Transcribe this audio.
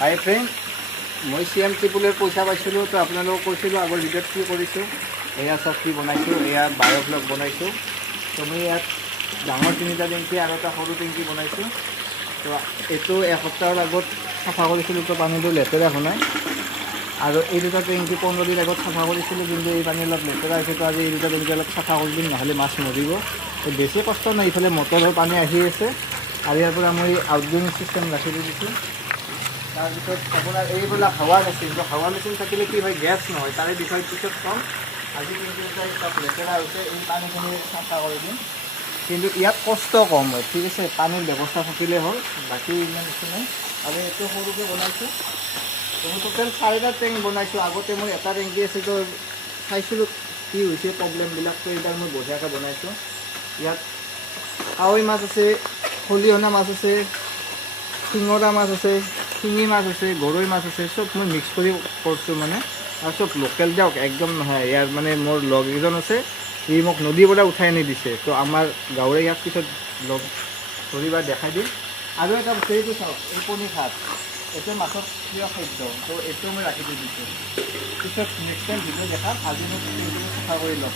হাই friend, মই CM ট্ৰিপুলৰ পইচা পাইছিলোঁ, তো আপোনালোকক কৈছিলোঁ আগৰ ভিডিঅ'ত কি কৰিছোঁ। এয়া চাওক কি বনাইছোঁ, এয়া বায়'ব্লক বনাইছোঁ। তো মই ইয়াত ডাঙৰ 3টা টেংকি আৰু এটা সৰু টেংকি বনাইছোঁ। তো এইটো এসপ্তাহৰ আগত চাফা কৰিছিলোঁ, তো পানীটো লেতেৰা হোৱা নাই। আৰু এই 2টা টেংকি 15 দিন আগত চাফা কৰিছিলোঁ, কিন্তু এই পানী অলপ লেতেৰা হৈছে। তো আজি এই 2টা টেংকি অলপ চাফা কৰি দিম, নহ'লে মাছ মৰিব। তো বেছি কষ্ট নাই, ইফালে মটৰৰ পানী আহি আছে আৰু ইয়াৰ পৰা মই আউটগোয়িং চিষ্টেম ৰাখি দিছোঁ। তাৰপিছত আপোনাৰ এইবিলাক হাৱা মেচিন, তো হাৱা মেচিন থাকিলে কি হয়, গেছ নহয়। তাৰে বিষয়ে পিছত কম। আজি কিন্তু চব লেতেৰা হৈছে, এই পানীখিনি চাফা কৰি দিম। কিন্তু ইয়াত কষ্ট কম হয়, ঠিক আছে। পানীৰ ব্যৱস্থা থাকিলে হ'ল, বাকী ইমান একো নাই। আৰু এইটো সৰুকৈ বনাইছোঁ। তো মই টোটেল 4টা টেংক বনাইছোঁ। আগতে মোৰ এটা টেংকি আছে, তো চাইছিলোঁ কি হৈছে প্ৰব্লেমবিলাক। তো এইবাৰ মই বঢ়িয়াকৈ বনাইছোঁ। ইয়াত কাৱৈ মাছ আছে, খলিহনা মাছ আছে, শিঙৰা মাছ আছে, শিঙি মাছ আছে, গৰৈ মাছ আছে, চব মই মিক্স কৰি কৰিছোঁ মানে। আৰু চব লোকেল দিয়ক, একদম নহয়। ইয়াৰ মানে মোৰ লগ এজন আছে, সি মোক নদীৰ পৰা উঠাই আনি দিছে। তো আমাৰ গাঁৱৰে ইয়াক পিছত লগ ধৰিবা দেখাই দিম। আৰু এটা বস্তু, এইটো চাওক, এই কণী ভাত, এইটো মাছৰ প্ৰিয় খাদ্য। তো এইটো মই ৰাখি দি দিছোঁ। পিছত নেক্সট টাইম ভিডিঅ' দেখাম। আজি মই চাফা কৰি লওঁ।